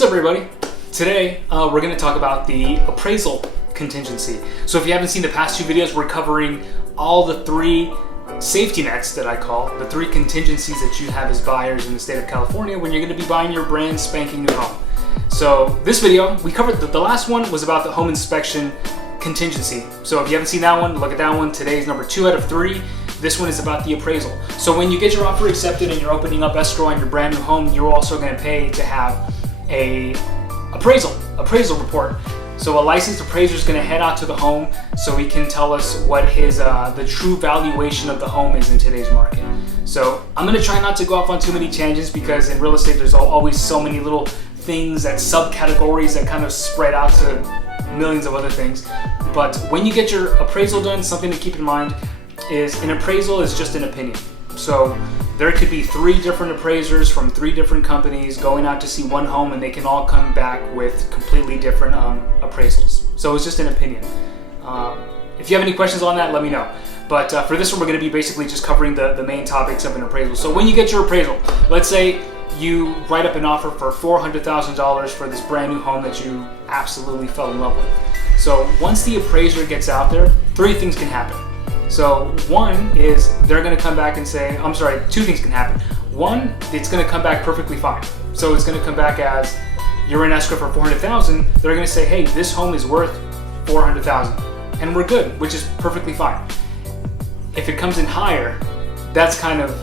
What's up, everybody? Today we're going to talk about the appraisal contingency. So if you haven't seen the past two videos, we're covering all the three safety nets that I call, the three contingencies that you have as buyers in the state of California when you're going to be buying your brand spanking new home. So this video, we covered the last one was about the home inspection contingency. So if you haven't seen that one, look at that one. Today's number 2 out of 3. This one is about the appraisal. So when you get your offer accepted and you're opening up escrow on your brand new home, you're also going to pay to have a appraisal report. So a licensed appraiser is going to head out to the home so he can tell us what his the true valuation of the home is in today's market. So I'm going to try not to go off on too many tangents because in real estate there's always so many little things, that subcategories that kind of spread out to millions of other things. But when you get your appraisal done, something to keep in mind is an appraisal is just an opinion. So there could be 3 different appraisers from 3 different companies going out to see one home, and they can all come back with completely different appraisals. So it's just an opinion. If you have any questions on that, let me know. But for this one, we're going to be basically just covering the main topics of an appraisal. So when you get your appraisal, let's say you write up an offer for $400,000 for this brand new home that you absolutely fell in love with. So once the appraiser gets out there, 3 things can happen. So one is they're going to come back and say, 2 things can happen. One, it's going to come back perfectly fine. So it's going to come back as you're in escrow for $400,000. They're going to say, hey, this home is worth $400,000, and we're good, which is perfectly fine. If it comes in higher, that's kind of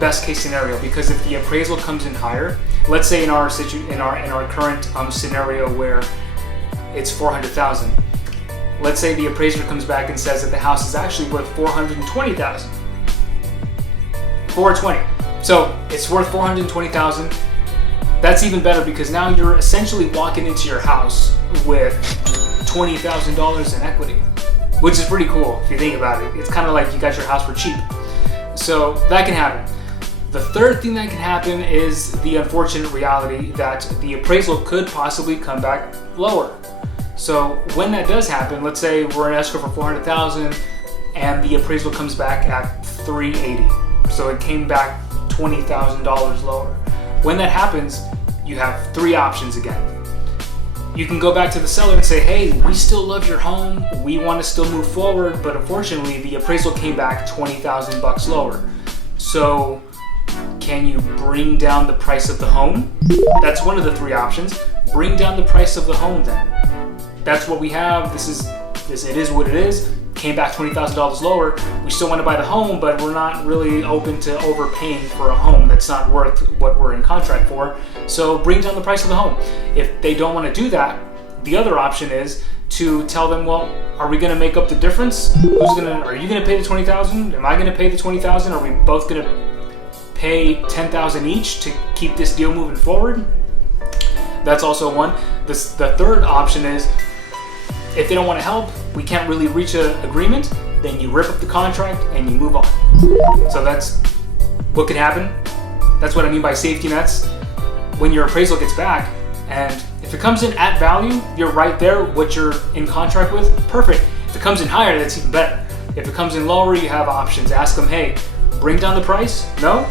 best case scenario, because if the appraisal comes in higher, let's say in our current scenario where it's $400,000. Let's say the appraiser comes back and says that the house is actually worth $420,000. $420,000. So it's worth $420,000. That's even better because now you're essentially walking into your house with $20,000 in equity, which is pretty cool if you think about it. It's kind of like you got your house for cheap. So that can happen. The third thing that can happen is the unfortunate reality that the appraisal could possibly come back lower. So when that does happen, let's say we're in escrow for $400,000 and the appraisal comes back at $380,000. So it came back $20,000 lower. When that happens, you have 3 options again. You can go back to the seller and say, hey, we still love your home. We want to still move forward, but unfortunately the appraisal came back $20,000 lower. So can you bring down the price of the home? That's one of the 3 options. Bring down the price of the home then. That's what we have. It is what it is. Came back $20,000 lower. We still want to buy the home, but we're not really open to overpaying for a home that's not worth what we're in contract for. So bring down the price of the home. If they don't want to do that, the other option is to tell them, well, are we going to make up the difference? Are you going to pay the $20,000? Am I going to pay the $20,000? Are we both going to pay $10,000 each to keep this deal moving forward? That's also one. The third option is, if they don't want to help, we can't really reach an agreement, then you rip up the contract and you move on. So that's what could happen. That's what I mean by safety nets. When your appraisal gets back, and if it comes in at value, you're right there, what you're in contract with, perfect. If it comes in higher, that's even better. If it comes in lower, you have options. Ask them, hey, bring down the price? No?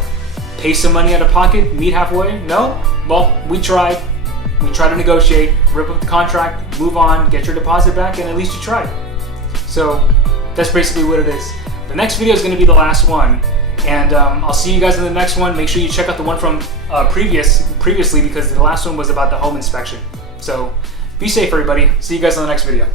Pay some money out of pocket, meet halfway? No? Well, we tried. We try to negotiate, rip up the contract, move on, get your deposit back, and at least you tried. So that's basically what it is. The next video is going to be the last one, and I'll see you guys in the next one. Make sure you check out the one from previously, because the last one was about the home inspection. So be safe, everybody. See you guys in the next video.